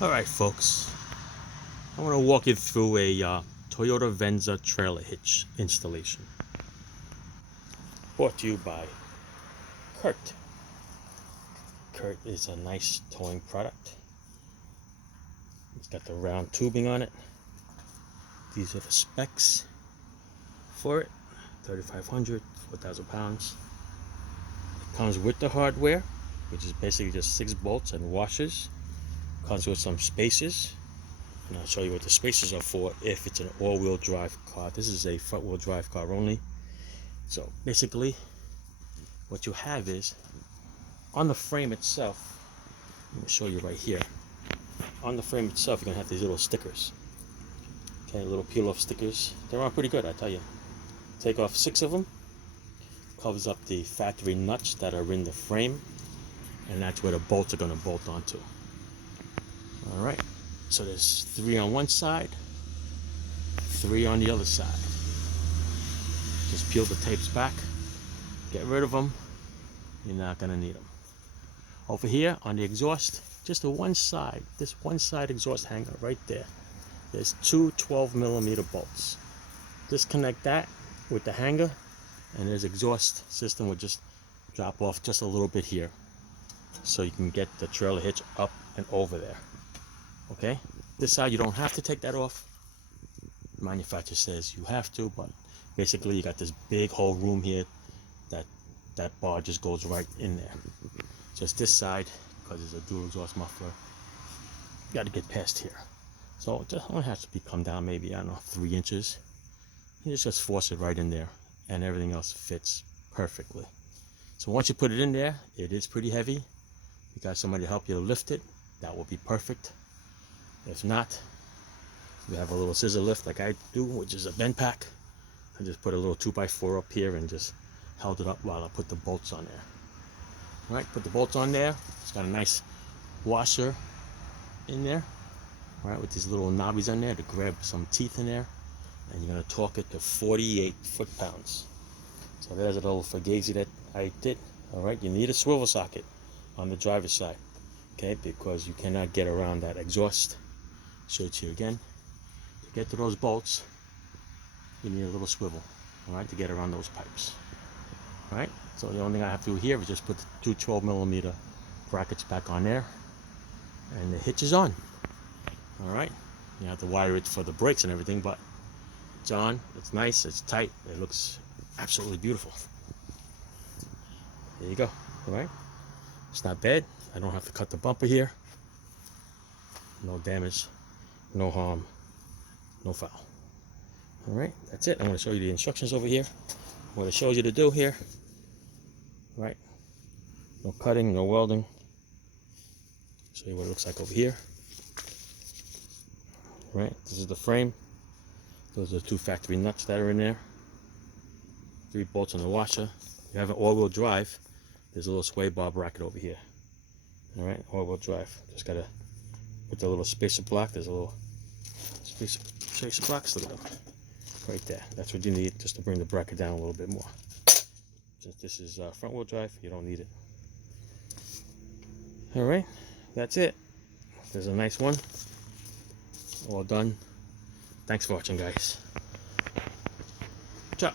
Alright folks, I want to walk you through a Toyota Venza trailer hitch installation. Brought to you by Curt. Curt is a nice towing product. It's got the round tubing on it. These are the specs for it. 3,500, 4,000 pounds. It comes with the hardware, which is basically just 6 bolts and washers. Comes with some spacers, and I'll show you what the spacers are for if it's an all-wheel drive car. This is a front-wheel drive car only. So basically what you have is on the frame itself, let me show you right here. On the frame itself, you're gonna have these little stickers. Okay, little peel-off stickers. They're all pretty good, I tell you. Take off 6 of them. Covers up the factory nuts that are in the frame, and that's where the bolts are gonna bolt onto. Alright, so there's 3 on one side, 3 on the other side. Just peel the tapes back, get rid of them. You're not going to need them. Over here on the exhaust, just the one side, this one side exhaust hanger right there. There's 2 12mm bolts. Disconnect that with the hanger, and there's exhaust system will just drop off just a little bit here, so you can get the trailer hitch up and over there. Okay, this side you don't have to take that off. The manufacturer says you have to, but basically you got this big whole room here that bar just goes right in there. Just this side, because it's a dual exhaust muffler, you got to get past here. So it only has to come down maybe, I don't know, 3 inches. You just force it right in there, and everything else fits perfectly. So once you put it in there, it is pretty heavy. You got somebody to help you to lift it, that will be perfect. If not, you have a little scissor lift like I do, which is a bend pack. I just put a little 2x4 up here and just held it up while I put the bolts on there. All right, put the bolts on there. It's got a nice washer in there, all right, with these little knobbies on there to grab some teeth in there, and you're gonna torque it to 48 foot-pounds. So there's a little fugazi that I did. All right, you need a swivel socket on the driver's side, okay, because you cannot get around that exhaust. Show it to you again. To get to those bolts, you need a little swivel, all right, to get around those pipes. All right, so the only thing I have to do here is just put the 2 12mm brackets back on there, and the hitch is on. All right, you have to wire it for the brakes and everything, but it's on. It's nice. It's tight. It looks absolutely beautiful. There you go. All right, it's not bad. I don't have to cut the bumper here. No damage. No harm, no foul. All right, that's it. I'm going to show you the instructions over here. What it shows you to do here. Right, no cutting, no welding. Show you what it looks like over here. Right, this is the frame. Those are the 2 factory nuts that are in there. 3 bolts on the washer. If you have an all-wheel drive, there's a little sway bar bracket over here. All right, all-wheel drive. Just gotta put the little spacer block. There's a little spacer blocks. Look at them. Right there. That's what you need just to bring the bracket down a little bit more. Since this is front wheel drive, you don't need it. All right, that's it. There's a nice one. All done. Thanks for watching, guys. Ciao.